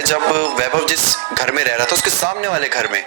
है जब वैभव जिस घर में रह रहा था उसके सामने वाले घर में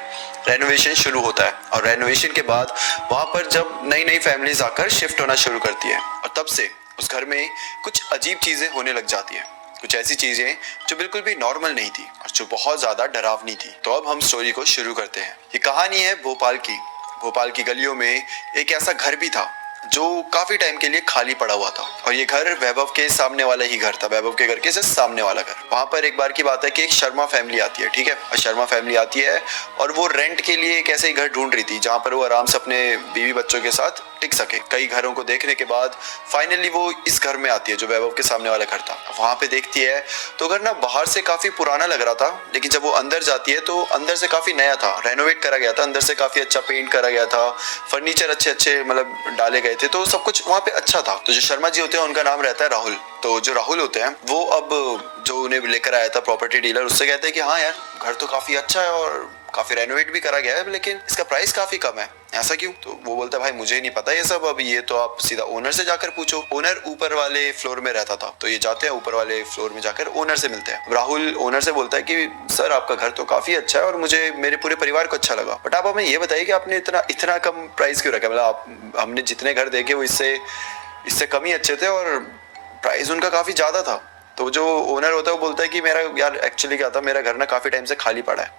रेनोवेशन शुरू होता है और रेनोवेशन के बाद वहां पर जब नई नई फैमिलीज आकर शिफ्ट होना शुरू करती है और तब से उस घर में कुछ अजीब चीजें होने लग जाती है। कुछ ऐसी चीजें जो बिल्कुल भी नॉर्मल नहीं थी और जो बहुत ज्यादा डरावनी थी। तो अब हम स्टोरी को शुरू करते हैं। ये कहानी है भोपाल की गलियों में एक ऐसा घर भी था जो काफी टाइम के लिए खाली पड़ा हुआ था और ये घर वैभव के सामने वाला ही घर था। वैभव के घर के जस्ट सामने वाला घर। वहां पर एक बार की बात है कि एक शर्मा फैमिली आती है, ठीक है। और शर्मा फैमिली आती है और वो रेंट के लिए एक ऐसे ही घर ढूंढ रही थी जहां पर वो आराम से अपने बीवी बच्चों के साथ टिक सके। कई घरों को देखने के बाद फाइनली वो इस घर में आती है जो वैभव के सामने वाला घर था। वहां पे देखती है तो घर ना बाहर से काफी पुराना लग रहा था, लेकिन जब वो अंदर जाती है तो अंदर से काफी नया था, रेनोवेट करा गया था। अंदर से काफी अच्छा पेंट करा गया था, फर्नीचर अच्छे अच्छे मतलब डाले गए थे, तो सब कुछ वहाँ पे अच्छा था। तो जो शर्मा जी होते हैं उनका नाम रहता है राहुल। तो जो राहुल होते हैं वो अब जो उन्हें लेकर आया था प्रॉपर्टी डीलर, उससे कहते हैं कि हाँ यार घर तो काफी अच्छा है और काफी रेनोवेट भी करा गया है, लेकिन इसका प्राइस काफी कम है, ऐसा क्यों? तो वो बोलता है भाई मुझे नहीं पता ये सब, अब ये तो आप सीधा ओनर से जाकर पूछो। ओनर ऊपर वाले फ्लोर में रहता था, तो ये जाते हैं ऊपर वाले फ्लोर में जाकर ओनर से मिलते हैं। राहुल ओनर से बोलता है कि सर आपका घर तो काफी अच्छा है और मुझे मेरे पूरे परिवार को अच्छा लगा, बट आप हमें ये बताइए कि आपने इतना कम प्राइस क्यों रखा? मतलब हमने जितने घर देखे वो इससे कम ही अच्छे थे और प्राइस उनका काफी ज्यादा था। तो जो ओनर होता है वो बोलता है कि मेरा यार एक्चुअली क्या था, मेरा घर ना काफी टाइम से खाली पड़ा है,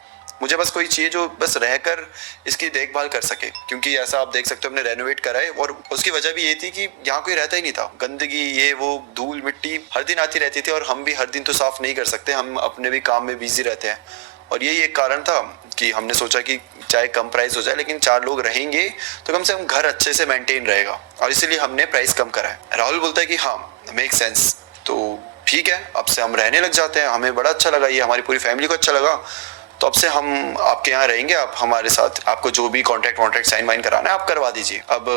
मुझे बस कोई चाहिए जो बस रहकर इसकी देखभाल कर सके, क्योंकि ऐसा आप देख सकते हो हमने रेनोवेट करा है और उसकी वजह भी ये थी कि यहाँ कोई रहता ही नहीं था। गंदगी ये वो धूल मिट्टी हर दिन आती रहती थी और हम भी हर दिन तो साफ नहीं कर सकते, हम अपने भी काम में बिजी रहते हैं। और यही एक कारण था कि हमने सोचा कि चाहे कम प्राइस हो जाए लेकिन 4 लोग रहेंगे तो कम से कम घर अच्छे से मेंटेन रहेगा, और इसीलिए हमने प्राइस कम करा है। राहुल बोलता है कि हाँ मेक सेंस, तो ठीक है अब से हम रहने लग जाते हैं, हमें बड़ा अच्छा लगा, ये हमारी पूरी फैमिली को अच्छा लगा, तो अब से हम आपके यहाँ रहेंगे, आप हमारे साथ, आपको जो भी कॉन्ट्रैक्ट साइन वाइन कराना है आप करवा दीजिए। अब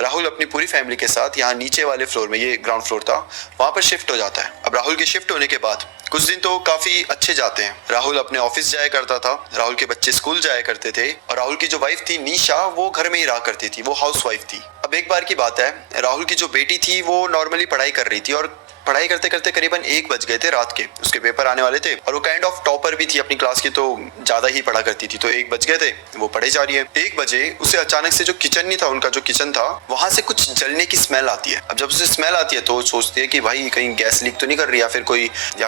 राहुल अपनी पूरी फैमिली के साथ यहाँ नीचे वाले फ्लोर में, ये ग्राउंड फ्लोर था, वहां पर शिफ्ट हो जाता है। अब राहुल के शिफ्ट होने के बाद कुछ दिन तो काफी अच्छे जाते हैं। राहुल अपने ऑफिस जाया करता था, राहुल के बच्चे स्कूल जाया करते थे और राहुल की जो वाइफ थी निशा वो घर में ही रहा करती थी, वो हाउस वाइफ थी। अब एक बार की बात है, राहुल की जो बेटी थी वो नॉर्मली पढ़ाई कर रही थी और पढ़ाई करते करते करीबन 1 बज गए थे रात के, उसके पेपर आने वाले थे और वो काइंड ऑफ टॉपर भी थी अपनी क्लास की, तो ज्यादा ही पढ़ा करती थी। तो 1 बज गए थे, वो पढ़े जा रही है। 1 बजे उसे अचानक से जो किचन नहीं था उनका, जो किचन था वहां से कुछ जलने की स्मेल आती है। अब जब उसे स्मेल आती है तो सोचती है कि भाई कहीं गैस लीक तो नहीं कर रही या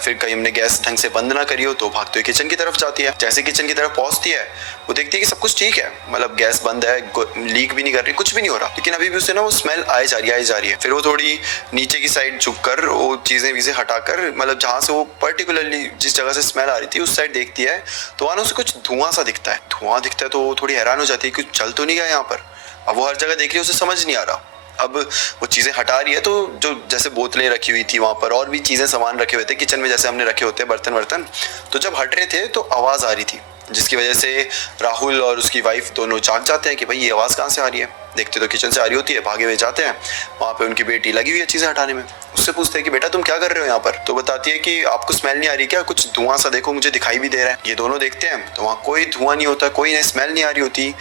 फिर कहीं हमने गैस ढंग से बंद ना करी हो, तो भागते हुए किचन की तरफ जाती है। जैसे किचन की तरफ पहुंचती है वो देखती है कि सब कुछ ठीक है, मतलब गैस बंद है, लीक भी नहीं कर रही, कुछ भी नहीं हो रहा, लेकिन अभी भी उसे ना वो स्मेल आई जा रही है। फिर वो थोड़ी नीचे की साइड झुक कर वो चीजें हटाकर, मतलब जहां से वो पर्टिकुलरली जिस जगह से स्मेल आ रही थी उस साइड देखती है तो वहां उसे कुछ धुआं सा दिखता है। तो वो थोड़ी हैरान हो जाती है कि चल तो नहीं गया यहाँ पर। अब वो हर जगह देख रही है, उसे समझ नहीं आ रहा। अब वो चीजें हटा रही है तो जो जैसे बोतलें रखी हुई थी वहां पर और भी चीजें सामान रखे हुए थे किचन में, जैसे हमने रखे होते हैं बर्तन, तो जब हट रहे थे तो आवाज आ रही थी, जिसकी वजह से राहुल और उसकी वाइफ दोनों जाग जाते हैं कि भाई ये आवाज कहाँ से आ रही है। देखते तो किचन से आ रही होती है, भागे हुए जाते हैं, वहाँ पे उनकी बेटी लगी हुई है चीजें हटाने में। उससे पूछते हैं कि बेटा तुम क्या कर रहे हो यहाँ पर? तो बताती है कि आपको स्मेल नहीं आ रही क्या? कुछ धुआं सा देखो, मुझे दिखाई भी दे रहा है। ये दोनों देखते हैं तो वहाँ कोई धुआं नहीं होता, कोई स्मेल नहीं आ रही होती।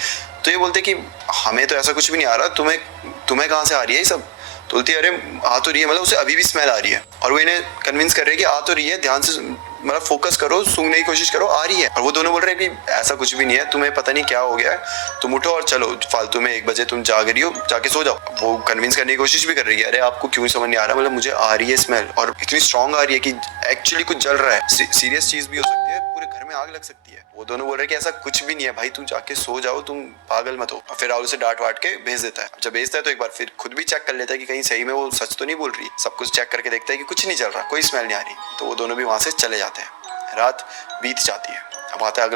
तो ये बोलते कि हमें तो ऐसा कुछ भी नहीं आ रहा, तुम्हें कहाँ से आ रही है ये सब? तो बोलती है अरे आ तो रही है, मतलब उसे अभी भी स्मेल आ रही है। और वो इन्हें कन्विंस कर रहे हैं कि आ तो रही है, ध्यान से मतलब फोकस करो, सूंघने की कोशिश करो, आ रही है। और वो दोनों बोल रहे हैं कि ऐसा कुछ भी नहीं है, तुम्हें पता नहीं क्या हो गया है, तुम उठो और चलो, फालतू में 1 बजे तुम जाग रही हो, जाके सो जाओ। वो कन्विंस करने की कोशिश भी कर रही है, अरे आपको क्यों समझ नहीं आ रहा, मतलब मुझे आ रही है स्मेल और इतनी स्ट्रांग आ रही है कि एक्चुअली कुछ जल रहा है, सीरियस चीज भी हो सकती है, पूरे घर में आग लग सकती है। वो दोनों बोल रहे हैं कि ऐसा कुछ भी नहीं है भाई, तुम जाके सो जाओ, तुम पागल मत हो। और फिर राहुल से डांट वाट के भेज देता है। जब भेजता है तो एक बार फिर खुद भी चेक कर लेता है कि कहीं सही में वो सच तो नहीं बोल रही। सब कुछ चेक करके देखता है कि कुछ नहीं चल रहा, कोई स्मेल नहीं आ रही। तो वो दोनों भी वहां से चले जाते हैं। रात बीत जाती है, अब आता है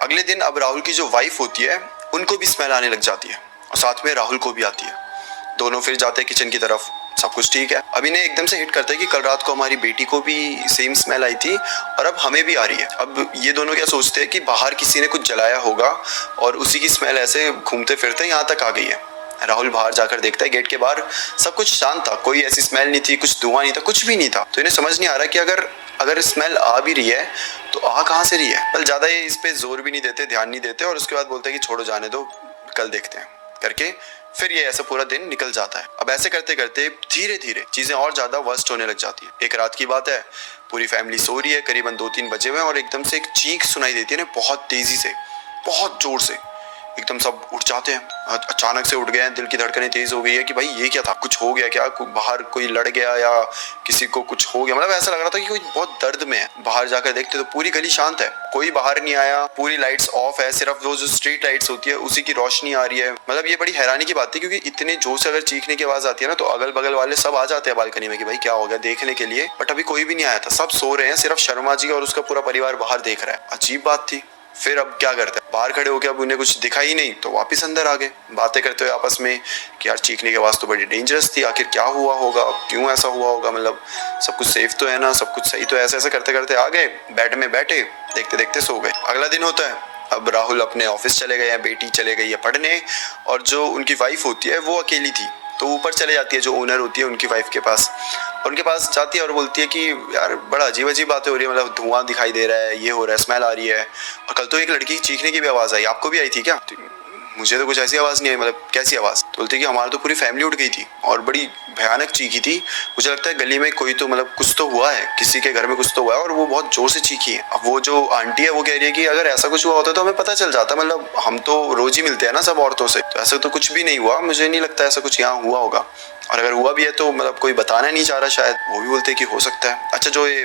अगले दिन। अब राहुल की जो वाइफ होती है उनको भी स्मेल आने लग जाती है और साथ में राहुल को भी आती है। दोनों फिर जाते हैं किचन की तरफ, सब कुछ ठीक है। अब इन्हें एकदम से हिट करता है कि कल रात को हमारी बेटी को भी सेम स्मेल आई थी और अब हमें भी आ रही है। अब ये दोनों क्या सोचते हैं कि बाहर किसी ने कुछ जलाया होगा और उसी की स्मेल ऐसे घूमते फिरते यहाँ तक आ गई है। राहुल बाहर जाकर देखता है, गेट के बाहर सब कुछ शांत था, कोई ऐसी स्मेल नहीं थी, कुछ धुआं नहीं था, कुछ भी नहीं था। तो इन्हें समझ नहीं आ रहा कि अगर स्मेल आ भी रही है तो आ कहाँ से रही है। पर ज्यादा ये इस पे जोर भी नहीं देते, ध्यान नहीं देते और उसके बाद बोलते हैं कि छोड़ो जाने दो, कल देखते हैं। करके फिर ये ऐसा पूरा दिन निकल जाता है। अब ऐसे करते करते धीरे धीरे चीजें और ज्यादा वर्स्ट होने लग जाती है। एक रात की बात है, पूरी फैमिली सो रही है, करीबन 2-3 बजे हुए हैं और एकदम से एक चीख सुनाई देती है ना, बहुत तेजी से, बहुत जोर से। एकदम सब उठ जाते हैं, अचानक से उठ गए हैं, दिल की धड़कनें तेज हो गई है कि भाई ये क्या था, कुछ हो गया क्या, बाहर कोई लड़ गया या किसी को कुछ हो गया। मतलब ऐसा लग रहा था कि कोई बहुत दर्द में है। बाहर जाकर देखते तो पूरी गली शांत है, कोई बाहर नहीं आया, पूरी लाइट्स ऑफ है, सिर्फ वो जो स्ट्रीट लाइट्स होती है उसी की रोशनी आ रही है। मतलब ये बड़ी हैरानी की बात थी, क्योंकि इतने जोर से अगर चीखने की आवाज आती है ना तो अगल बगल वाले सब आ जाते हैं बालकनी में कि भाई क्या हो गया देखने के लिए, बट अभी कोई भी नहीं आया था, सब सो रहे हैं, सिर्फ शर्मा जी और उसका पूरा परिवार बाहर देख रहा है। अजीब बात थी। फिर अब क्या करते हैं, बाहर खड़े होकर अब उन्हें कुछ दिखा ही नहीं तो वापस अंदर आ गए, बातें करते हुए आपस में कि यार चीखने की आवाज तो बड़ी डेंजरस थी, आखिर क्या हुआ होगा, क्यों ऐसा हुआ होगा, मतलब सब कुछ सेफ तो है ना, सब कुछ सही तो है। ऐसे करते करते आ गए, बेड में बैठे, देखते देखते सो गए। अगला दिन होता है, अब राहुल अपने ऑफिस चले गए हैं, बेटी चले गई है पढ़ने, और जो उनकी वाइफ होती है वो अकेली थी, तो ऊपर चले जाती है जो ओनर होती है उनकी वाइफ के पास, और उनके पास जाती है और बोलती है कि यार बड़ा अजीब अजीब बातें हो रही है, मतलब धुआं दिखाई दे रहा है, ये हो रहा है, स्मेल आ रही है, और कल तो एक लड़की की चीखने की भी आवाज़ आई, आपको भी आई थी क्या? तो मुझे तो कुछ ऐसी आवाज़ नहीं आई, मतलब कैसी आवाज़? तो बोलती है कि हमारी तो पूरी फैमिली उठ गई थी और बड़ी भयानक चीखी थी, मुझे लगता है गली में कोई तो मतलब कुछ तो हुआ है, किसी के घर में कुछ तो हुआ है और वो बहुत जोर से चीखी है। अब वो जो आंटी है वो कह रही है कि अगर ऐसा कुछ हुआ होता तो हमें पता चल जाता, मतलब हम तो रोज ही मिलते हैं ना सब औरतों से, तो ऐसा तो कुछ भी नहीं हुआ, मुझे नहीं लगता ऐसा कुछ यहाँ हुआ होगा, और अगर हुआ भी है तो मतलब कोई बताना नहीं चाह रहा शायद। वो भी बोलते कि हो सकता है। अच्छा, जो ये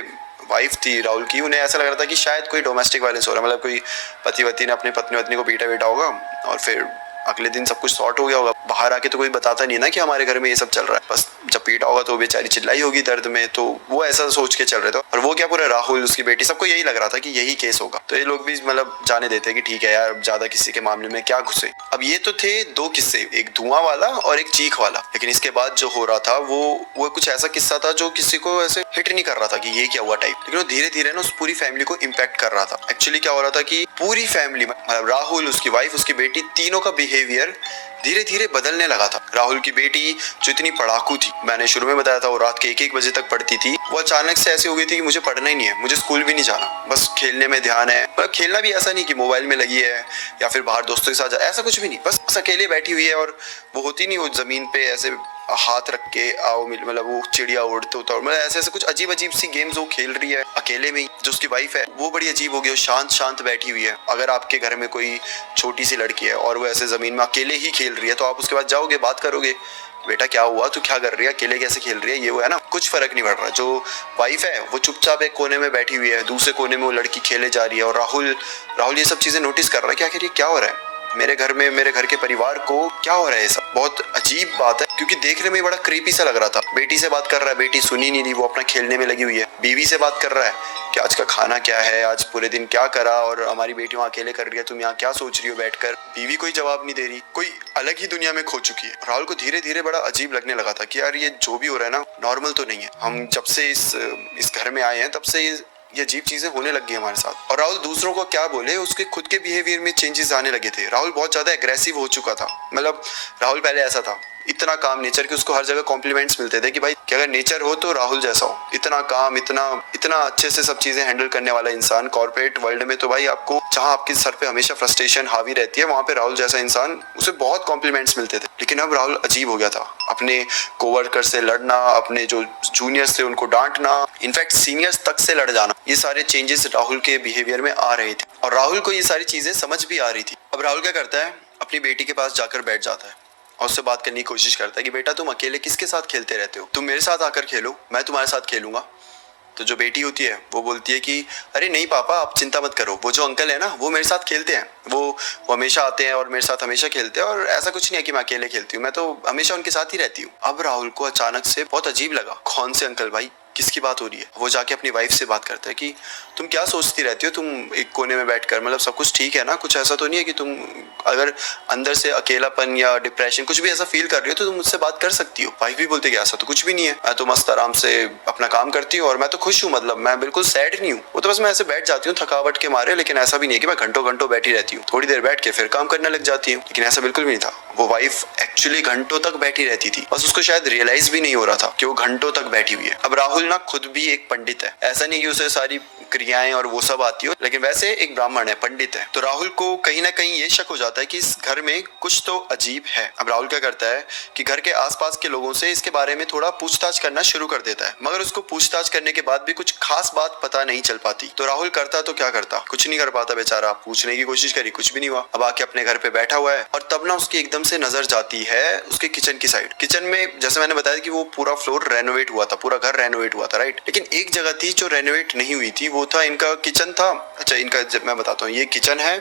वाइफ थी राहुल की, उन्हें ऐसा लग रहा था कि शायद कोई डोमेस्टिक वायलेंस हो रहा है, मतलब कोई पति वती ने अपनी पत्नी वत्नी को पीटा वीटा होगा और फिर अगले दिन सब कुछ सॉर्ट हो गया होगा। बाहर आके तो कोई बताता नहीं ना कि हमारे घर में ये सब चल रहा है, बस जब पीटा होगा तो बेचारी चिल्लाई होगी दर्द में, तो वो ऐसा सोच के चल रहे थे। और वो क्या, पूरा राहुल, उसकी बेटी, सबको यही लग रहा था कि यही केस होगा, तो ये लोग भी मतलब जाने देते कि ठीक है यार, ज्यादा किसी के मामले में क्या घुसे। अब ये तो थे दो किस्से, एक धुआं वाला और एक चीख वाला, लेकिन इसके बाद जो हो रहा था वो कुछ ऐसा किस्सा था जो किसी को ऐसे हिट नहीं कर रहा था कि ये क्या हुआ टाइप, लेकिन वो धीरे धीरे ना उस पूरी फैमिली को इम्पैक्ट कर रहा था। एक्चुअली क्या हो रहा था कि पूरी फैमिली, मतलब राहुल, उसकी वाइफ, उसकी बेटी, तीनों का बिहेवियर धीरे धीरे बदलने लगा था। राहुल की बेटी जो इतनी पढ़ाकू थी, मैंने शुरू में बताया था, वो रात के 1-1 बजे तक पढ़ती थी, वो अचानक से ऐसी हो गई थी कि मुझे पढ़ना ही नहीं है, मुझे स्कूल भी नहीं जाना, बस खेलने में ध्यान है। मतलब खेलना भी ऐसा नहीं कि मोबाइल में लगी है या फिर बाहर दोस्तों के साथ, ऐसा कुछ भी नहीं, बस अकेले बैठी हुई है, और वो होती नहीं, वो जमीन पे ऐसे हाथ रख के आओ, मतलब वो चिड़िया उड़ते होता है, मतलब ऐसे कुछ अजीब अजीब सी गेम्स वो खेल रही है अकेले में ही। जो उसकी वाइफ है वो बड़ी अजीब हो गई, शांत शांत बैठी हुई है। अगर आपके घर में कोई छोटी सी लड़की है और वो ऐसे जमीन में अकेले ही खेल रही है तो आप उसके पास जाओगे, बात करोगे, बेटा क्या हुआ, तू क्या कर रही है, अकेले कैसे खेल रही है, ये वो है ना, कुछ फर्क नहीं पड़ रहा। जो वाइफ है वो चुपचाप एक कोने में बैठी हुई है, दूसरे कोने में वो लड़की खेले जा रही है, और राहुल ये सब चीजें नोटिस कर रहा है कि आखिर ये क्या हो रहा है, मेरे घर में, मेरे घर के परिवार को क्या हो रहा है। ये सब बहुत अजीब बात है, क्योंकि देखने में बड़ा क्रीपी सा लग रहा था। बेटी से बात कर रहा है, बेटी सुनी नहीं रही, वो अपना खेलने में लगी हुई है। बीवी से बात कर रहा है कि आज का खाना क्या है, आज पूरे दिन क्या करा, और हमारी बेटी वहाँ अकेले कर रही है, तुम यहाँ क्या सोच रही हो बैठकर। बीवी कोई जवाब नहीं दे रही, कोई अलग ही दुनिया में खो चुकी है। राहुल को धीरे धीरे बड़ा अजीब लगने लगा था कि यार ये जो भी हो रहा है ना, नॉर्मल तो नहीं है। हम जब से इस घर में आए हैं तब से ये अजीब चीजें होने लग गई हमारे साथ। और राहुल दूसरों को क्या बोले, उसके खुद के बिहेवियर में चेंजेस आने लगे थे। राहुल बहुत ज्यादा एग्रेसिव हो चुका था। मतलब राहुल पहले ऐसा था, इतना काम नेचर कि उसको हर जगह कॉम्प्लीमेंट्स मिलते थे कि भाई कि अगर नेचर हो तो राहुल जैसा हो, इतना काम, इतना अच्छे से सब चीजें हैंडल करने वाला इंसान। कॉर्पोरेट वर्ल्ड में तो भाई आपको जहाँ आपके सर पे हमेशा फ्रस्ट्रेशन हावी रहती है, वहाँ पे राहुल जैसा इंसान, उसे बहुत कॉम्प्लीमेंट्स मिलते थे। लेकिन अब राहुल अजीब हो गया था, अपने कोवर्कर से लड़ना, अपने जो जूनियर्स थे उनको डांटना, इनफैक्ट सीनियर्स तक से लड़ जाना, ये सारे चेंजेस राहुल के बिहेवियर में आ रहे थे और राहुल को ये सारी चीजें समझ भी आ रही थी। अब राहुल क्या करता है, अपनी बेटी के पास जाकर बैठ जाता है और उससे बात करने की कोशिश करता है कि बेटा तुम अकेले किसके साथ खेलते रहते हो, तुम मेरे साथ आकर खेलो, मैं तुम्हारे साथ खेलूंगा। तो जो बेटी होती है वो बोलती है कि अरे नहीं पापा, आप चिंता मत करो, वो जो अंकल है ना वो मेरे साथ खेलते हैं, वो हमेशा आते हैं और मेरे साथ हमेशा खेलते हैं, और ऐसा कुछ नहीं है कि मैं अकेले खेलती हूँ, मैं तो हमेशा उनके साथ ही रहती हूँ। अब राहुल को अचानक से बहुत अजीब लगा, कौन से अंकल भाई, किसकी बात हो रही है। वो जाके अपनी वाइफ से बात करता है कि तुम क्या सोचती रहती हो, तुम एक कोने में बैठकर, मतलब सब कुछ ठीक है ना, कुछ ऐसा तो नहीं है कि तुम अगर अंदर से अकेलापन या डिप्रेशन कुछ भी ऐसा फील कर रही हो तो तुम मुझसे बात कर सकती हो। वाइफ भी बोलते कि ऐसा तो कुछ भी नहीं है, मैं तो मस्त आराम से अपना काम करती हूँ और मैं तो खुश हूँ, मतलब मैं बिल्कुल सैड नहीं हूँ, वो तो बस मैं ऐसे बैठ जाती हूँ थकावट के मारे, लेकिन ऐसा भी नहीं है कि मैं घंटों घंटों बैठी रहती हूँ। रहती हूँ, थोड़ी देर बैठ के फिर काम करने लग जाती हूँ। लेकिन ऐसा बिल्कुल भी नहीं था। वो वाइफ एक्चुअली घंटों तक बैठी रहती थी, बस उसको शायद रियलाइज भी नहीं हो रहा था कि वो घंटों तक बैठी हुई है। अब राहुल ना खुद भी एक पंडित है, ऐसा नहीं कि उसे सारी क्रियाएं और वो सब आती हो, लेकिन वैसे एक ब्राह्मण है, पंडित है। तो राहुल को कहीं ना कहीं ये शक हो जाता है कि इस घर में कुछ तो अजीब है। अब राहुल क्या करता है कि घर के आसपास के लोगों से इसके बारे में थोड़ा पूछताछ करना शुरू कर देता है, मगर उसको पूछताछ करने के बाद भी कुछ खास बात पता नहीं चल पाती। तो राहुल करता तो क्या करता, कुछ नहीं कर पाता बेचारा। पूछने की कोशिश करी, कुछ भी नहीं हुआ। अब आके अपने घर पे बैठा हुआ है और तब ना उसकी एकदम से नजर जाती है उसके किचन की साइड। किचन में जैसे मैंने बताया कि वो पूरा फ्लोर रेनोवेट हुआ था, पूरा घर रेनोवेट हुआ था, राइट। लेकिन एक जगह थी जो रेनोवेट नहीं हुई थी, वो था इनका किचन था। अच्छा, इनका जब मैं बताता हूँ, ये किचन है,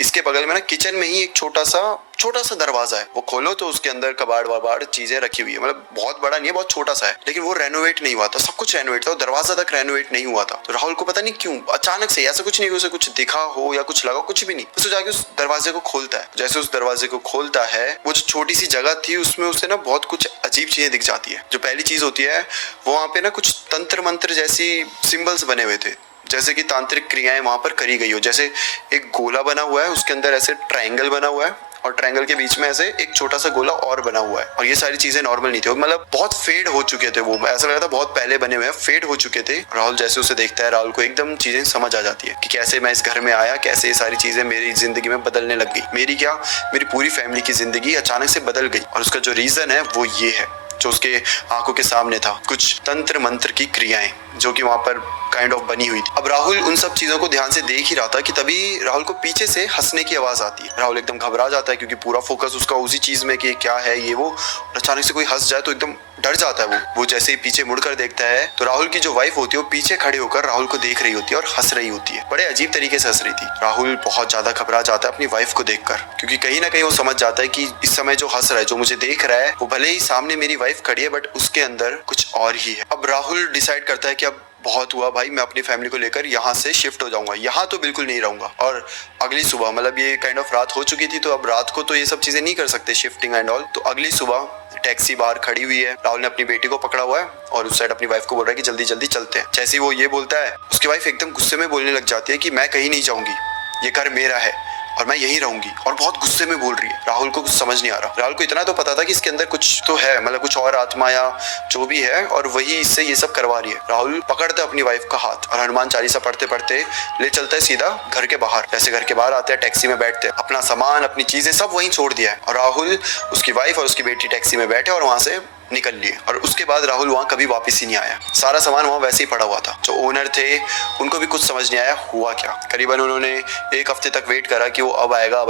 इसके बगल में ना किचन में ही एक छोटा सा दरवाजा है। वो खोलो तो उसके अंदर कबाड़ वबाड़ चीजें रखी हुई है, मतलब बहुत बड़ा नहीं है, बहुत छोटा सा है। लेकिन वो रेनोवेट नहीं हुआ था, सब कुछ रेनोवेट था, दरवाजा तक रेनोवेट नहीं हुआ था। तो राहुल को पता नहीं क्यों अचानक से, ऐसा कुछ नहीं कि उसे कुछ दिखा हो या कुछ लगा, कुछ भी नहीं, बस वो जाके उस दरवाजे को खोलता है। जैसे उस दरवाजे को खोलता है, वो जो छोटी सी जगह थी उसमें उसे ना बहुत कुछ अजीब चीजें दिख जाती है। जो पहली चीज होती है, वो वहाँ पे ना कुछ तंत्र मंत्र जैसी सिंबल्स बने हुए थे, जैसे कि तांत्रिक क्रियाएं वहां पर करी गई हो। जैसे एक गोला बना हुआ है, उसके अंदर ऐसे ट्रायंगल बना हुआ है और ट्रायंगल के बीच में ऐसे एक छोटा सा गोला और बना हुआ है। और ये सारी चीजें नॉर्मल नहीं थी, मतलब बहुत फेड हो चुके थे, वो ऐसा लगा था बहुत पहले बने हुए हैं, फेड हो चुके थे। राहुल जैसे उसे देखता है, राहुल को एकदम चीजें समझ आ जाती है कि कैसे मैं इस घर में आया, कैसे ये सारी चीजें मेरी जिंदगी में बदलने लग गई। मेरी पूरी फैमिली की जिंदगी अचानक से बदल गई। और उसका जो रीजन है वो ये है, जो उसके आंखों के सामने था, कुछ तंत्र मंत्र की क्रियाएं जो कि वहां पर काइंड ऑफ बनी हुई थी। अब राहुल उन सब चीजों को ध्यान से देख ही रहा था कि तभी राहुल को पीछे से हंसने की आवाज आती है। राहुल एकदम घबरा जाता है क्योंकि पूरा फोकस उसका उसी चीज में कि क्या है ये वो, और अचानक से कोई हंस जाए तो एकदम डर जाता है। वो जैसे ही पीछे मुड़कर देखता है तो राहुल की जो वाइफ होती है वो पीछे खड़े होकर राहुल को देख रही होती है और हंस रही होती है, बड़े अजीब तरीके से हंस रही थी। राहुल बहुत ज्यादा घबरा जाता है अपनी वाइफ को देखकर, क्योंकि कहीं ना कहीं वो समझ जाता है कि इस समय जो हंस रहा है, जो मुझे देख रहा है, वो भले ही सामने मेरी वाइफ खड़ी है बट उसके अंदर कुछ और ही है। अब राहुल डिसाइड करता है कि अब बहुत हुआ भाई, मैं अपनी फैमिली को लेकर यहाँ से शिफ्ट हो जाऊंगा, यहाँ तो बिल्कुल नहीं रहूंगा। और अगली सुबह, मतलब ये काइंड ऑफ रात हो चुकी थी, तो अब रात को तो ये सब चीजें नहीं कर सकते, शिफ्टिंग एंड ऑल। तो अगली सुबह टैक्सी बाहर खड़ी हुई है, राहुल ने अपनी बेटी को पकड़ा हुआ है और उस साइड अपनी वाइफ को बोल रहा है कि जल्दी जल्दी चलते हैं। जैसे ही वो ये बोलता है, उसकी वाइफ एकदम गुस्से में बोलने लग जाती है कि मैं कहीं नहीं जाऊंगी, ये घर मेरा है और मैं यहीं रहूंगी, और बहुत गुस्से में बोल रही है। राहुल को कुछ समझ नहीं आ रहा। राहुल को इतना तो पता था कि इसके अंदर कुछ तो है, मतलब कुछ और आत्मा या जो भी है, और वही इससे ये सब करवा रही है। राहुल पकड़ता है अपनी वाइफ का हाथ और हनुमान चालीसा पढ़ते पढ़ते ले चलता है सीधा घर के बाहर। जैसे घर के बाहर आते हैं, टैक्सी में बैठते हैं, अपना सामान अपनी चीजें सब वहीं छोड़ दिया है, और राहुल, उसकी वाइफ और उसकी बेटी टैक्सी में बैठे और वहां से निकल लिए। और उसके बाद राहुल वहां कभी वापस ही नहीं आया। सारा सामान वहां वैसे ही पड़ा हुआ था। जो ओनर थे उनको भी कुछ समझ नहीं आया हुआ क्या। करीबन उन्होंने 1 हफ्ते तक वेट करा कि वो अब आएगा,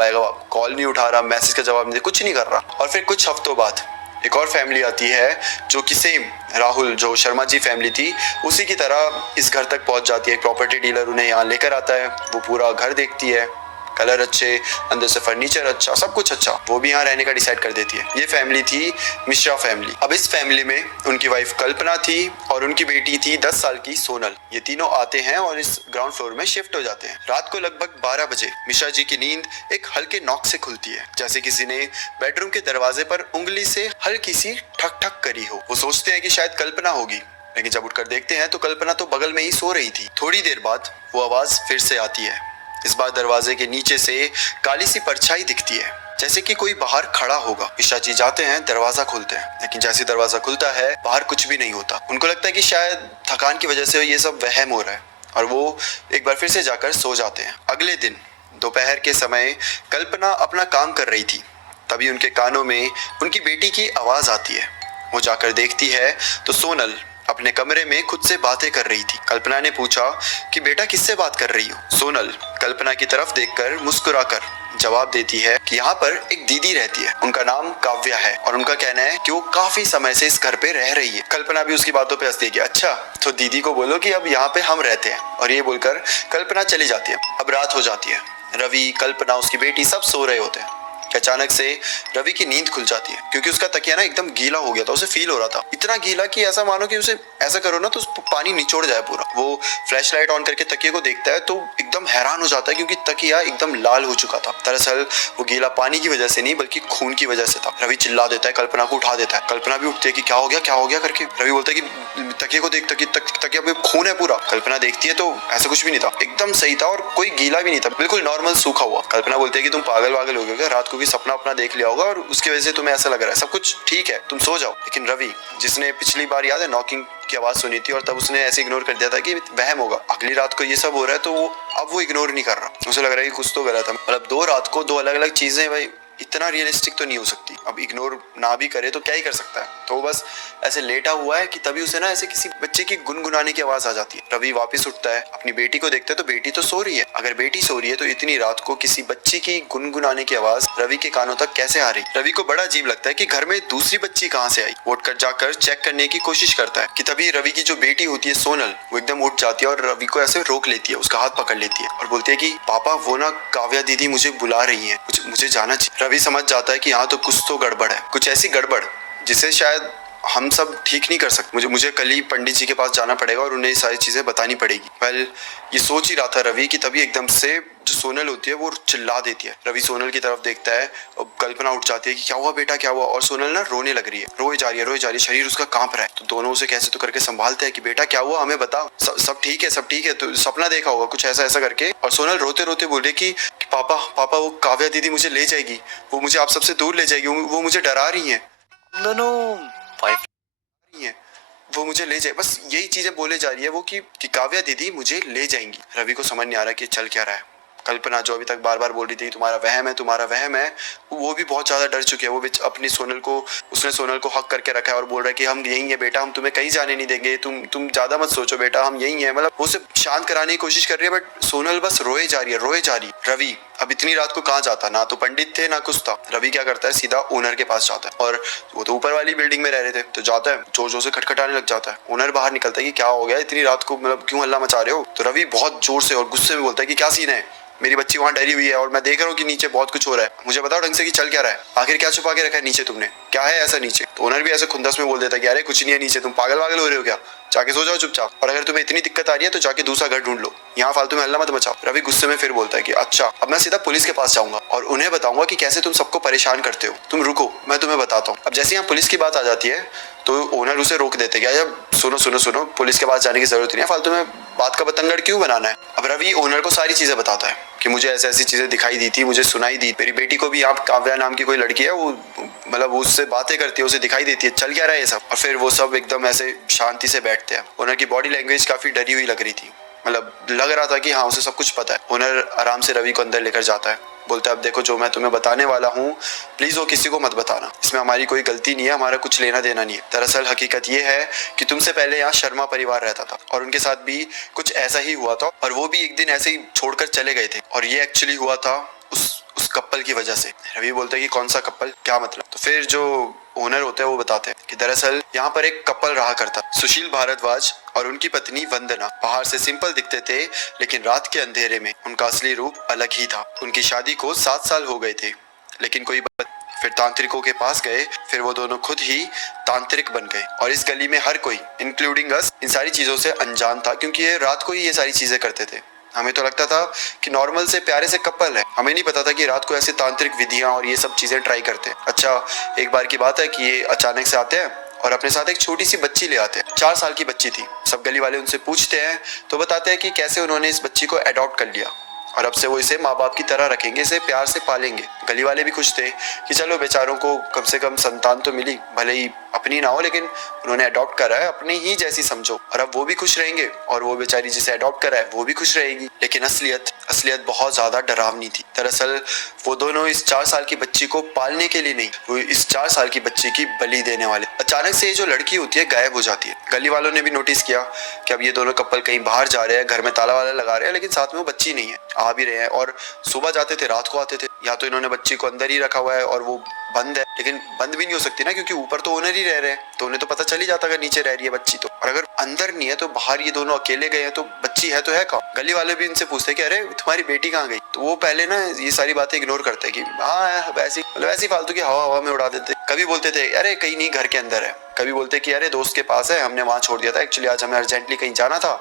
कॉल नहीं उठा रहा, मैसेज का जवाब नहीं, कुछ नहीं कर रहा। और फिर कुछ हफ्तों बाद एक और फैमिली आती है जो कि सेम राहुल, जो शर्मा जी फैमिली थी, उसी की तरह इस घर तक पहुंच जाती है। प्रॉपर्टी डीलर उन्हें यहाँ लेकर आता है, वो पूरा घर देखती है, कलर अच्छे, अंदर से फर्नीचर अच्छा, सब कुछ अच्छा, वो भी यहाँ रहने का डिसाइड कर देती है। ये फैमिली थी मिश्रा फैमिली। अब इस फैमिली में उनकी वाइफ कल्पना थी और उनकी बेटी थी 10 साल की सोनल। ये तीनों आते हैं और इस ग्राउंड फ्लोर में शिफ्ट हो जाते हैं। रात को लगभग 12 बजे मिश्रा जी की नींद एक हल्के नॉक से खुलती है, जैसे किसी ने बेडरूम के दरवाजे पर उंगली से हल्की सी ठक ठक करी हो। वो सोचते हैं कि शायद कल्पना होगी, लेकिन जब उठकर देखते हैं तो कल्पना तो बगल में ही सो रही थी। थोड़ी देर बाद वो आवाज फिर से आती है। इस बार दरवाजे के नीचे से काली सी परछाई दिखती है, जैसे कि कोई बाहर खड़ा होगा। मिश्रा जी जाते हैं, दरवाजा खोलते हैं, लेकिन जैसे दरवाजा खुलता है बाहर कुछ भी नहीं होता। उनको लगता है कि शायद थकान की वजह से ये सब वहम हो रहा है, और वो एक बार फिर से जाकर सो जाते हैं। अगले दिन दोपहर के समय कल्पना अपना काम कर रही थी, तभी उनके कानों में उनकी बेटी की आवाज आती है। वो जाकर देखती है तो सोनल अपने कमरे में खुद से बातें कर रही थी। कल्पना ने पूछा कि बेटा किससे बात कर रही हो? सोनल कल्पना की तरफ देखकर मुस्कुराकर जवाब देती है कि यहाँ पर एक दीदी रहती है, उनका नाम काव्या है, और उनका कहना है कि वो काफी समय से इस घर पे रह रही है। कल्पना भी उसकी बातों पे हंसती है कि अच्छा, तो दीदी को बोलो कि अब यहाँ पे हम रहते हैं, और ये बोलकर कल्पना चली जाती है। अब रात हो जाती है। रवि, कल्पना, उसकी बेटी सब सो रहे होते हैं। कि अचानक से रवि की नींद खुल जाती है क्योंकि उसका तकिया ना एकदम गीला हो गया था। उसे फील हो रहा था इतना गीला कि ऐसा मानो कि उसे ऐसा करो ना तो पानी निचोड़ जाए पूरा। वो फ्लैश लाइट ऑन करके तकिए को देखता है तो एकदम हैरान हो जाता है क्योंकि तकिया एकदम लाल हो चुका था। दरअसल वो गीला पानी की वजह से नहीं बल्कि खून की वजह से था। रवि चिल्ला देता है, कल्पना को उठा देता है। कल्पना भी उठती है कि क्या हो गया करके। रवि बोलता है कि तकिए को देख, तकिया पे खून है पूरा। कल्पना देखती है तो ऐसा कुछ भी नहीं था, एकदम सही था और कोई गीला भी नहीं था, बिल्कुल नॉर्मल सूखा हुआ। कल्पना बोलती है कि तुम पागल वागल हो गए क्या, रात को भी सपना अपना देख लिया होगा और उसकी वजह से तुम्हें ऐसा लग रहा है, सब कुछ ठीक है, तुम सो जाओ। लेकिन रवि, जिसने पिछली बार याद है नॉकिंग की आवाज सुनी थी और तब उसने ऐसे इग्नोर कर दिया था कि वहम होगा, अगली रात को ये सब हो रहा है तो अब वो इग्नोर नहीं कर रहा। उसे लग रहा है कि कुछ तो गलत है। मतलब 2 रात को 2 अलग अलग चीजें, भाई इतना रियलिस्टिक तो नहीं हो सकती। अब इग्नोर ना भी करे तो क्या ही कर सकता है। तो बस ऐसे लेटा हुआ है कि तभी उसे ना ऐसे किसी बच्चे की गुनगुनाने की आवाज आ जाती है। रवि वापस उठता है, अपनी बेटी को देखता है तो बेटी तो सो रही है। अगर बेटी सो रही है तो इतनी रात को किसी बच्ची की गुनगुनाने की आवाज रवि के कानों तक कैसे आ रही। रवि को बड़ा अजीब लगता है कि घर में दूसरी बच्ची कहाँ से आई। उठ कर जाकर चेक करने की कोशिश करता है कि तभी रवि की जो बेटी होती है सोनल, वो एकदम उठ जाती है और रवि को ऐसे रोक लेती है, उसका हाथ पकड़ लेती है और बोलती है कि पापा वो ना काव्या दीदी मुझे बुला रही है, मुझे जाना चाहिए। रवि समझ जाता है कि यहाँ तो कुछ तो गड़बड़ है, कुछ ऐसी गड़बड़ जिसे शायद हम सब ठीक नहीं कर सकते। मुझे कल ही पंडित जी के पास जाना पड़ेगा और उन्हें ये सारी चीजें बतानी पड़ेगी। वेल, ये सोच ही रहा था रवि कि तभी एकदम से जो सोनल होती है वो चिल्ला देती है। रवि सोनल की तरफ देखता है और कल्पना उठ जाती है कि क्या हुआ बेटा, क्या हुआ। और सोनल ना रोने लग रही है, रोए जा रही है, शरीर उसका कांप रहा है। तो दोनों उसे कैसे तो करके संभालते हैं कि बेटा क्या हुआ, हमें बता, सब ठीक है, तो सपना देखा होगा कुछ ऐसा करके। और सोनल रोते रोते बोले कि पापा वो काव्या दीदी मुझे ले जाएगी, वो मुझे आप सबसे दूर ले जाएगी, वो मुझे डरा रही है, दोनों है, वो मुझे ले जाए। बस यही चीजें बोले जा रही है वो कि काव्या दीदी मुझे ले जाएंगी। रवि को समझ नहीं आ रहा कि चल क्या रहा है। कल्पना जो अभी तक बार बार बोल रही थी तुम्हारा वहम है, वो भी बहुत ज्यादा डर चुकी है। वो अपनी उसने सोनल को हक करके रखा है और बोल रहा है कि हम यही है बेटा, हम तुम्हें कहीं जाने नहीं देंगे, तुम ज्यादा मत सोचो बेटा, हम यही है। मतलब वो उसे शांत कराने की कोशिश कर रही है बट सोनल बस रोए जा रही है। रवि अब इतनी रात को कहाँ जाता, ना तो पंडित थे ना कुछ था। रवि क्या करता है, सीधा ओनर के पास जाता है और वो तो ऊपर वाली बिल्डिंग में रह रहे थे, तो जाता है, जोर जोर से खटखटाने लग जाता है। ओनर बाहर निकलता है कि क्या हो गया इतनी रात को, मतलब क्यों हल्ला मचा रहे हो। तो रवि बहुत जोर से और गुस्से में बोलता है कि क्या सीन है, मेरी बच्ची वहाँ डरी हुई है और मैं देख रहा हूँ कि नीचे बहुत कुछ हो रहा है, मुझे बताओ ढंग से कि चल क्या रहा है, आखिर क्या छुपा के रखा है नीचे तुमने, क्या है ऐसा नीचे। तो ओनर भी ऐसे खुंदस में बोल देता है कि अरे कुछ नहीं है नीचे, तुम पागल वागल हो रहे हो क्या, जाके सो जाओ चुपचाप, और अगर तुम्हें इतनी दिक्कत आ रही है तो जाके दूसरा घर ढूंढ लो, यहाँ फालतू में हल्ला मत मचाओ। रवि गुस्से में फिर बोलता है कि अच्छा अब मैं सीधा पुलिस के पास जाऊंगा और उन्हें बताऊंगा कि कैसे तुम सबको परेशान करते हो, तुम रुको मैं तुम्हें बताता हूँ। अब जैसे यहाँ पुलिस की बात आ जाती है तो ओनर उसे रोक देते क्या, जब सुनो पुलिस के पास जाने की जरूरत नहीं है, फालतू में बात का बतंगड़ क्यों बनाना है। अब रवि ओनर को सारी चीजें बताता है कि मुझे ऐसी ऐसी चीजें दिखाई दी थी, मुझे सुनाई दी, मेरी बेटी को भी यहाँ काव्या नाम की कोई लड़की है, वो मतलब वो उससे बातें करती है, उसे दिखाई देती है, चल क्या रहा है ये सब। और फिर वो सब एकदम ऐसे शांति से बैठते हैं। ओनर की बॉडी लैंग्वेज काफी डरी हुई लग रही थी, मतलब लग रहा था कि हाँ उसे सब कुछ पता है। ओनर आराम से रवि को अंदर लेकर जाता है, बोलता है अब देखो जो मैं तुम्हें बताने वाला हूँ प्लीज वो किसी को मत बताना, इसमें हमारी कोई गलती नहीं है, हमारा कुछ लेना देना नहीं है। दरअसल हकीकत ये है कि तुमसे पहले यहाँ शर्मा परिवार रहता था और उनके साथ भी कुछ ऐसा ही हुआ था और वो भी एक दिन ऐसे ही छोड़कर चले गए थे और ये एक्चुअली हुआ था उस कपल की वजह से। रवि बोलता है कि कौन सा कपल, क्या मतलब। तो फिर जो ओनर होते हैं वो बताते हैं कि दरअसल यहाँ पर एक कपल रहा करता, सुशील भारद्वाज और उनकी पत्नी वंदना। बाहर से सिंपल दिखते थे लेकिन रात के अंधेरे में उनका असली रूप अलग ही था। उनकी शादी को 7 साल हो गए थे लेकिन कोई फिर तांत्रिकों के पास गए, फिर वो दोनों खुद ही तांत्रिक बन गए और इस गली में हर कोई इंक्लूडिंग अस इन सारी चीजों से अनजान था क्योंकि ये रात को ही ये सारी चीजें करते थे। हमें तो लगता था कि नॉर्मल से प्यारे से कपल है, हमें नहीं पता था कि रात को ऐसे तांत्रिक विधियां और ये सब चीजें ट्राई करते हैं। अच्छा एक बार की बात है कि ये अचानक से आते हैं और अपने साथ एक छोटी सी बच्ची ले आते हैं, 4 साल की बच्ची थी। सब गली वाले उनसे पूछते हैं तो बताते हैं कि कैसे उन्होंने इस बच्ची को अडॉप्ट कर लिया और अब से वो इसे माँ बाप की तरह रखेंगे, इसे प्यार से पालेंगे। गली वाले भी खुश थे कि चलो बेचारों को कम से कम संतान तो मिली, भले ही अपनी ना हो लेकिन उन्होंने अडॉप्ट करा है, अपनी ही जैसी समझो, और अब वो भी खुश रहेंगे और वो बेचारी जिसे अडॉप्ट करा है वो भी खुश रहेगी। लेकिन असलियत बहुत ज्यादा डरावनी थी। दरअसल वो दोनों इस 4 साल की बच्ची को पालने के लिए नहीं, वो इस 4 साल की बच्ची की बलि देने वाले। अचानक से ये जो लड़की होती है गायब हो जाती है। गली वालों ने भी नोटिस किया कि अब ये दोनों कपल कहीं बाहर जा रहे हैं, घर में ताला वाला लगा रहे हैं लेकिन साथ में वो बच्ची नहीं है। आ भी रहे हैं, और सुबह जाते थे रात को आते थे। या तो इन्होंने बच्ची को अंदर ही रखा हुआ है और वो बंद है, लेकिन बंद भी नहीं हो सकती ना, क्योंकि ऊपर तो ओनर ही रह रहे हैं, तो उन्हें तो पता चल ही जाता अगर नीचे रह रही है बच्ची तो। और अगर अंदर नहीं है तो बाहर ये दोनों अकेले गए हैं, तो बच्ची है तो है कहाँ? गली वाले भी इनसे पूछते कि अरे तुम्हारी बेटी कहाँ गई? तो वो पहले ना ये सारी बातें इग्नोर करते कि हाँ वैसी, मतलब ऐसी फालतू की हवा में उड़ा देते। कभी बोलते थे अरे कहीं नहीं, घर के अंदर है। कभी बोलते कि अरे दोस्त के पास है, हमने वहाँ छोड़ दिया था, एक्चुअली आज हमें अर्जेंटली कहीं जाना था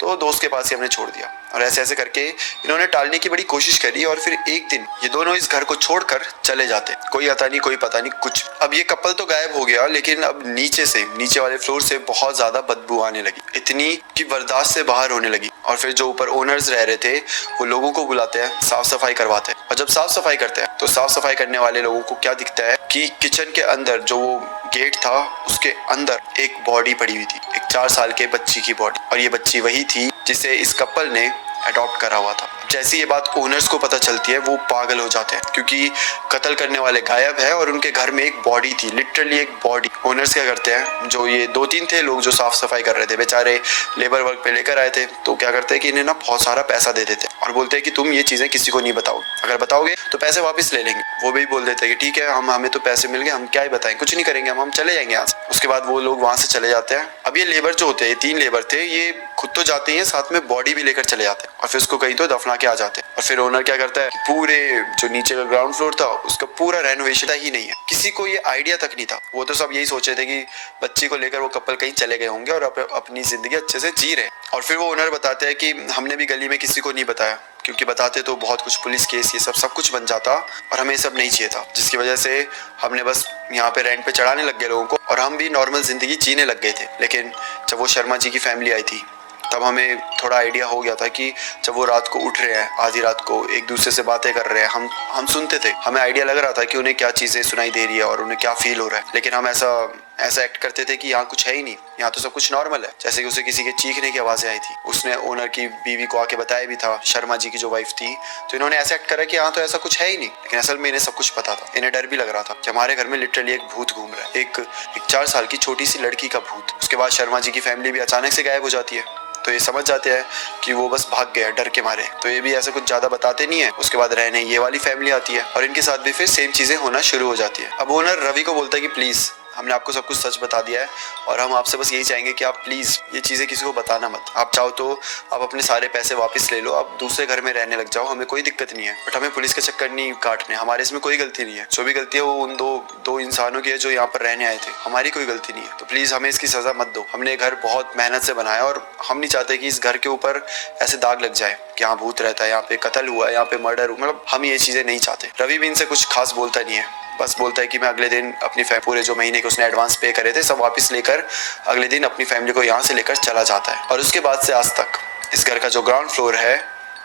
तो दोस्त के पास ही हमने छोड़ दिया। और ऐसे ऐसे करके इन्होंने टालने की बड़ी कोशिश करी, और फिर एक दिन ये दोनों इस घर को छोड़कर चले जाते। कोई आता नहीं, कोई पता नहीं कुछ। अब ये कपल तो गायब हो गया, लेकिन अब नीचे वाले फ्लोर से बहुत ज्यादा बदबू आने लगी, इतनी कि बर्दाश्त से बाहर होने लगी। और फिर जो ऊपर ओनर्स रह रहे थे वो लोगों को बुलाते हैं, साफ सफाई करवाते हैं। और जब साफ सफाई करते हैं तो साफ सफाई करने वाले लोगों को क्या दिखता है कि किचन के अंदर जो वो गेट था उसके अंदर एक बॉडी पड़ी हुई थी, एक 4 साल के बच्ची की बॉडी। और ये बच्ची वही थी जिसे इस कपल ने अडॉप्ट करा हुआ था। जैसे ये बात ओनर्स को पता चलती है वो पागल हो जाते हैं, क्योंकि कत्ल करने वाले गायब है और उनके घर में एक बॉडी थी, लिटरली एक बॉडी। ओनर्स क्या करते हैं, जो ये 2-3 थे लोग जो साफ सफाई कर रहे थे, बेचारे लेबर वर्क पे लेकर आए थे, तो क्या करते हैं कि इन्हें ना बहुत सारा पैसा दे देते और बोलते हैं कि तुम ये चीजें किसी को नहीं बताओ, अगर बताओगे तो पैसे वापस ले लेंगे। वो भी बोल देते हैं कि ठीक है, हमें तो पैसे मिल गए, हम क्या ही बताएं, कुछ नहीं करेंगे, हम चले जाएंगे यहाँ से। उसके बाद वो लोग वहां से चले जाते हैं। अब ये लेबर जो होते हैं, 3 लेबर थे, ये खुद तो जाते हैं, साथ में बॉडी भी लेकर चले जाते हैं और फिर उसको कहीं तो दफना के आ जाते हैं। और फिर ओनर क्या करता है, पूरे जो नीचे का ग्राउंड फ्लोर था उसका पूरा रेनोवेशन ही नहीं है। किसी को ये आइडिया तक नहीं था, वो तो सब यही सोच रहे थे कि बच्ची को लेकर वो कपल कहीं चले गए होंगे और अपनी जिंदगी अच्छे से जी रहे हैं। और फिर वो ओनर बताते हैं कि हमने भी गली में किसी को नहीं बताया, क्योंकि बताते तो बहुत कुछ पुलिस केस ये सब कुछ बन जाता और हमें सब नहीं चाहिए था, जिसकी वजह से हमने बस यहाँ पे रेंट पे चढ़ाने लग गए लोगों को और हम भी नॉर्मल जिंदगी जीने लग गए थे। लेकिन जब वो शर्मा जी की फैमिली आई थी तब हमें थोड़ा आइडिया हो गया था कि जब वो रात को उठ रहे हैं, आधी रात को एक दूसरे से बातें कर रहे हैं, हम सुनते थे, हमें आइडिया लग रहा था कि उन्हें क्या चीज़ें सुनाई दे रही है और उन्हें क्या फील हो रहा है। लेकिन हम ऐसा एक्ट करते थे कि यहाँ कुछ है ही नहीं, यहाँ तो सब कुछ नॉर्मल है। जैसे कि उसे किसी के चीखने की आवाज़ें आई थी, उसने ओनर की बीवी को आके बताया भी था, शर्मा जी की जो वाइफ थी, तो इन्होंने ऐसा एक्ट करा कि यहाँ तो ऐसा कुछ है ही नहीं। लेकिन असल में इन्हें सब कुछ पता था, इन्हें डर भी लग रहा था कि हमारे घर में लिटरली एक भूत घूम रहा है, एक 4 साल की छोटी सी लड़की का भूत। उसके बाद शर्मा जी की फैमिली भी अचानक से गायब हो जाती है, तो ये समझ जाते हैं कि वो बस भाग गया डर के मारे, तो ये भी ऐसा कुछ ज्यादा बताते नहीं है। उसके बाद रहने ये वाली फैमिली आती है और इनके साथ भी फिर सेम चीजें होना शुरू हो जाती है। अब ओनर रवि को बोलता है कि प्लीज, हमने आपको सब कुछ सच बता दिया है और हम आपसे बस यही चाहेंगे कि आप प्लीज ये चीजें किसी को बताना मत। आप चाहो तो आप अपने सारे पैसे वापस ले लो, आप दूसरे घर में रहने लग जाओ, हमें कोई दिक्कत नहीं है, बट हमें पुलिस के चक्कर नहीं काटने, हमारे इसमें कोई गलती नहीं है। जो भी गलती है वो उन दो इंसानों की है जो यहाँ पर रहने आए थे, हमारी कोई गलती नहीं है। तो प्लीज हमें इसकी सजा मत दो, हमने ये घर बहुत मेहनत से बनाया और हम नहीं चाहते कि इस घर के ऊपर ऐसे दाग लग जाए कि यहाँ भूत रहता है, यहाँ पे कत्ल हुआ है, यहाँ पे मर्डर हुआ, मतलब हम ये चीजें नहीं चाहते। रवि भी इनसे कुछ खास बोलता नहीं है, बस बोलता है कि मैं अगले दिन अपनी पूरे जो महीने के उसने एडवांस पे करे थे सब वापस लेकर अगले दिन अपनी फैमिली को यहाँ से लेकर चला जाता है। और उसके बाद से आज तक इस घर का जो ग्राउंड फ्लोर है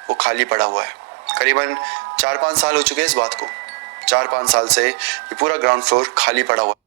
वो खाली पड़ा हुआ है। करीबन 4-5 साल हो चुके हैं इस बात को, 4-5 साल से ये पूरा ग्राउंड फ्लोर खाली पड़ा हुआ है।